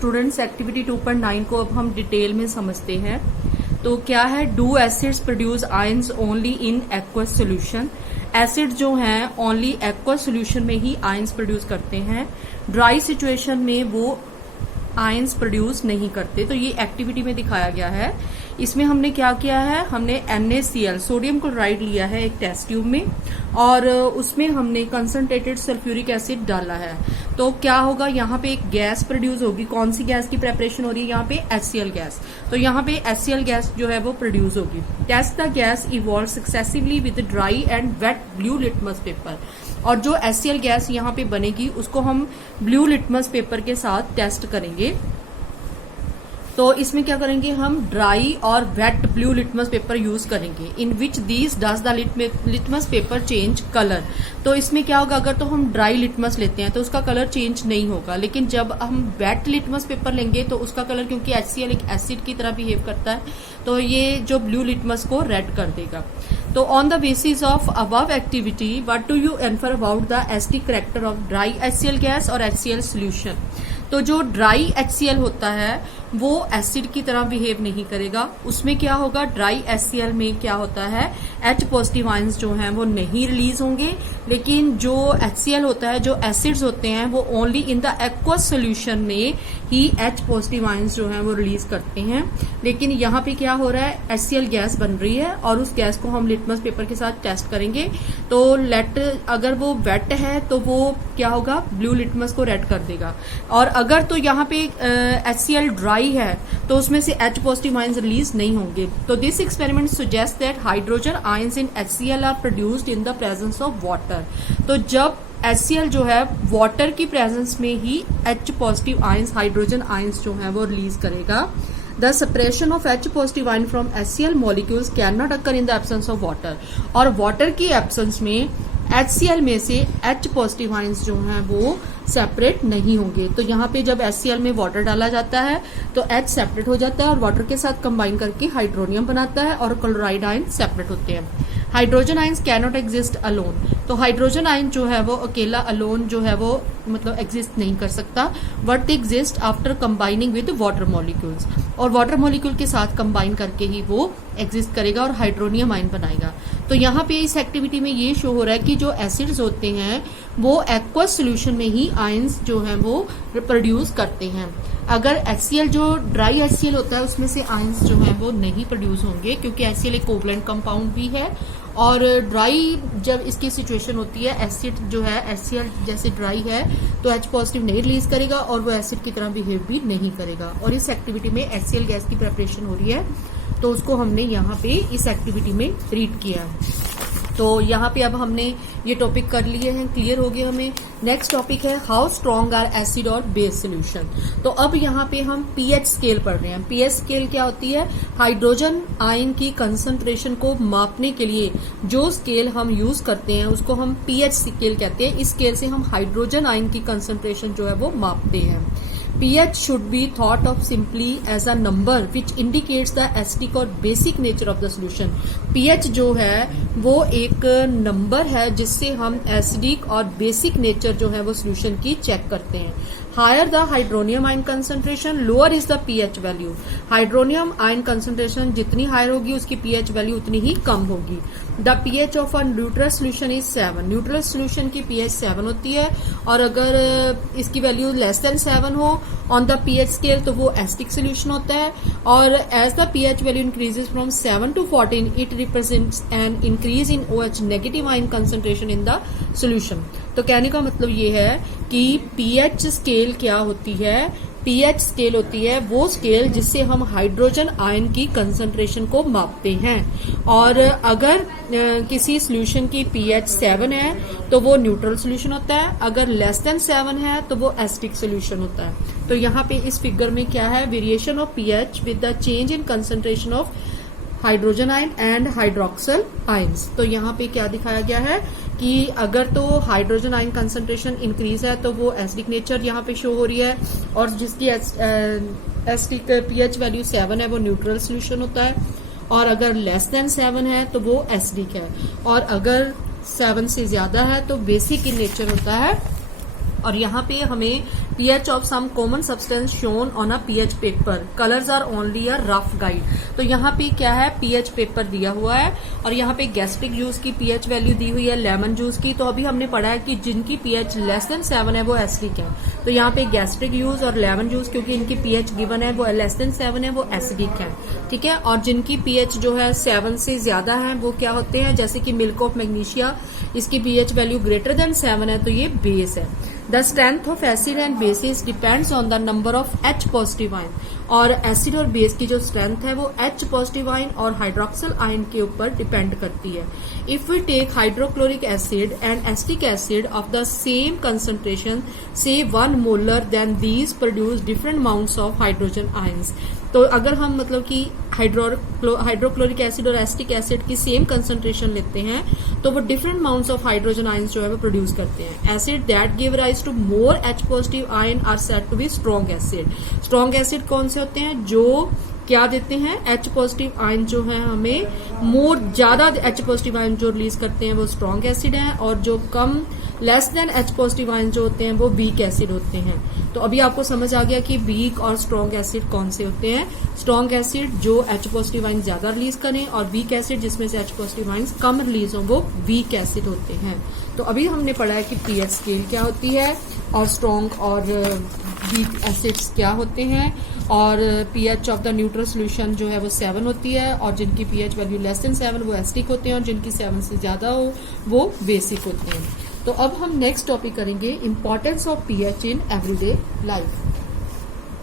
Students, activity 2.9 को अब हम डिटेल में समझते हैं। तो क्या है, do acids produce ions only in aqueous solution. Acid जो हैं ओनली एक्वस सोल्यूशन में ही आयंस प्रोड्यूस करते हैं, ड्राई सिचुएशन में वो आयंस प्रोड्यूस नहीं करते। तो ये एक्टिविटी में दिखाया गया है। इसमें हमने क्या किया है, हमने NaCl सोडियम क्लोराइड लिया है एक टेस्ट ट्यूब में और उसमें हमने कंसंट्रेटेड सल्फ्यूरिक एसिड डाला है। तो क्या होगा, यहाँ पे एक गैस प्रोड्यूस होगी। कौन सी गैस की प्रेपरेशन हो रही है, यहाँ पे HCl गैस। तो यहाँ पे HCl गैस जो है वो प्रोड्यूस होगी। Test the gas evolve successively with dry and wet blue litmus paper. और जो HCl गैस यहाँ पे बनेगी उसको हम ब्लू लिटमस पेपर के साथ टेस्ट करेंगे। तो इसमें क्या करेंगे, हम ड्राई और wet blue litmus paper use करेंगे। In which these does the litmus paper change colour. तो इसमें क्या होगा, अगर तो हम ड्राई लिटमस लेते हैं तो उसका कलर चेंज नहीं होगा, लेकिन जब हम वेट लिटमस पेपर लेंगे तो उसका कलर, क्योंकि HCl एक एसिड की तरह बिहेव करता है, तो ये जो ब्लू लिटमस को रेड कर देगा। तो on the basis of above activity what do you infer about the acidic character of dry HCl gas और HCl सोल्यूशन। तो जो ड्राई HCl होता है वो एसिड की तरह बिहेव नहीं करेगा। उसमें क्या होगा, ड्राई HCl में क्या होता है, H पॉजिटिव आयंस जो हैं वो नहीं रिलीज होंगे, लेकिन जो HCl होता है, जो एसिड्स होते हैं, वो only in the aqueous solution में ही H पॉजिटिव आयंस जो हैं वो रिलीज करते हैं। लेकिन यहाँ पे क्या हो रहा है, HCl गैस बन रही है और उस गैस को हम लिटमस पेपर के साथ टेस्ट करेंगे। तो अगर वो वेट है तो वो क्या होगा, ब्लू लिटमस को रेड कर देगा। और अगर तो यहाँ पे HCl ड्राई है तो उसमें से H पॉजिटिव आयंस रिलीज नहीं होंगे। तो this experiment suggest that hydrogen ions in HCl are produced in the presence of water. तो जब HCl जो है वाटर की प्रेजेंस में ही H positive ions, hydrogen ions जो है वो रिलीज करेगा। The separation of H positive ion from HCl molecules cannot occur in the absence of water। और वाटर की एब्सेंस में HCl में से H पॉजिटिव आयंस जो हैं वो सेपरेट नहीं होंगे। तो यहाँ पे जब HCl में वाटर डाला जाता है तो H सेपरेट हो जाता है और वाटर के साथ कंबाइन करके हाइड्रोनियम बनाता है और क्लोराइड आयन सेपरेट होते हैं। Hydrogen ions cannot exist alone. तो हाइड्रोजन आयन जो है वो अकेला अलोन जो है वो मतलब एग्जिस्ट नहीं कर सकता, but exist after combining with water molecules. और वाटर मॉलिक्यूल के साथ कंबाइन करके ही वो एग्जिस्ट करेगा और हाइड्रोनियम आयन बनाएगा। तो यहाँ पे इस एक्टिविटी में ये शो हो रहा है कि जो एसिड्स होते हैं वो एक्वस सोल्यूशन में ही आयंस जो है वो प्रोड्यूस करते हैं। अगर HCl जो ड्राई HCl होता है उसमें से आयंस जो है वो नहीं प्रोड्यूस होंगे, क्योंकि HCl एक कोवलेंट कंपाउंड भी है। और ड्राई जब इसकी सिचुएशन होती है, एसिड जो है HCl जैसे ड्राई है तो H पॉजिटिव नहीं रिलीज करेगा और वो एसिड की तरह बिहेव भी नहीं करेगा। और इस एक्टिविटी में HCl गैस की प्रिपरेशन हो रही है, तो उसको हमने यहाँ पे इस एक्टिविटी में रीड किया है। तो यहाँ पे अब हमने ये टॉपिक कर लिए हैं, क्लियर हो गया हमें। नेक्स्ट टॉपिक है हाउ स्ट्रॉन्ग आर एसिड और बेस सोल्यूशन। तो अब यहाँ पे हम pH स्केल पढ़ रहे हैं। pH स्केल क्या होती है, हाइड्रोजन आयन की कंसंट्रेशन को मापने के लिए जो स्केल हम यूज करते हैं उसको हम pH स्केल कहते हैं। इस स्केल से हम हाइड्रोजन आयन की कंसंट्रेशन जो है वो मापते हैं। pH should be thought of simply as a number which indicates the acidic और basic nature of the solution। pH जो है वो एक नंबर है जिससे हम एसिडिक और बेसिक नेचर जो है वो सोल्यूशन की चेक करते हैं। Higher the hydronium ion concentration lower is the pH value. Hydronium ion concentration जितनी हायर होगी उसकी pH वैल्यू उतनी ही कम होगी। The pH of a neutral solution is 7। Neutral solution की pH 7 होती है और अगर इसकी वैल्यू लेस देन 7 हो ऑन द pH स्केल तो वो एसिडिक सोल्यूशन होता है। और as the pH value increases from 7 to 14 it represents an increase in OH negative ion concentration in the solution. तो कहने का मतलब ये है कि pH स्केल क्या होती है, pH स्केल होती है वो स्केल जिससे हम हाइड्रोजन आयन की कंसंट्रेशन को मापते हैं। और अगर किसी सोल्यूशन की pH 7 है तो वो न्यूट्रल सोल्यूशन होता है, अगर लेस देन 7 है तो वो एसिडिक सोल्यूशन होता है। तो यहाँ पे इस फिगर में क्या है, variation of pH with the change in concentration of hydrogen ion and hydroxyl ions. तो यहाँ पे क्या दिखाया गया है कि अगर तो हाइड्रोजन आयन कंसंट्रेशन इंक्रीज है तो वो एसिडिक नेचर यहाँ पे शो हो रही है, और जिसकी एसिडिक pH वैल्यू 7 है वो न्यूट्रल सोल्यूशन होता है, और अगर लेस देन 7 है तो वो एसिडिक है, और अगर 7 से ज्यादा है तो बेसिक इन नेचर होता है और यहाँ पे हमें pH of some common substance shown on a pH paper, colours are only a rough guide. तो यहाँ पे क्या है, pH पेपर दिया हुआ है और यहाँ पे गैस्ट्रिक जूस की pH वैल्यू दी हुई है, लेमन जूस की। तो अभी हमने पढ़ा है कि जिनकी pH लेस देन 7 है वो एसिडिक है। तो यहाँ पे गैस्ट्रिक जूस और लेमन जूस क्योंकि इनकी pH गिवन है वो लेस देन 7 है, वो एसिडिक है, ठीक है। और जिनकी pH जो है 7 से ज्यादा है वो क्या होते हैं, जैसे कि मिल्क ऑफ मैग्नीशिया, इसकी pH वैल्यू ग्रेटर देन 7 है तो ये बेस है। The strength of acid and bases depends on the number of H positive ion. और एसिड और बेस की जो स्ट्रेंथ है वो H पॉजिटिव आयन और हाइड्रोक्सिल आयन के ऊपर डिपेंड करती है। If we take hydrochloric acid and acetic acid of the same concentration say 1 molar, then these produce different amounts of hydrogen ions. तो अगर हम मतलब कि हाइड्रोक्लोरिक एसिड और एसिटिक एसिड की सेम कंसंट्रेशन लेते हैं तो वो different amounts of hydrogen ions जो है वो प्रोड्यूस करते हैं। Acid that give rise to more H positive ion are said to be strong acid. Strong acid कौन से होते हैं, जो क्या देते हैं, H पॉजिटिव आयन जो है हमें मोर ज्यादा H पॉजिटिव आयन जो रिलीज करते हैं वो स्ट्रॉन्ग एसिड है, और जो कम less than H positive ion जो होते हैं वो वीक एसिड होते हैं। तो अभी आपको समझ आ गया कि वीक और स्ट्रॉन्ग एसिड कौन से होते हैं। स्ट्रॉन्ग एसिड जो H पॉजिटिव आयन ज्यादा रिलीज करें, और वीक एसिड जिसमें से H पॉजिटिव आयन कम रिलीज हो वो वीक एसिड होते हैं। तो अभी हमने पढ़ा है कि pH स्केल क्या होती है और स्ट्रॉन्ग और वीक एसिड्स क्या होते हैं, और pH of the neutral solution जो है वो 7 होती है, और जिनकी pH वैल्यू लेस देन 7 वो एसिडिक होते हैं, और जिनकी 7 से ज्यादा हो वो बेसिक होते हैं। तो अब हम नेक्स्ट टॉपिक करेंगे importance of pH in everyday life.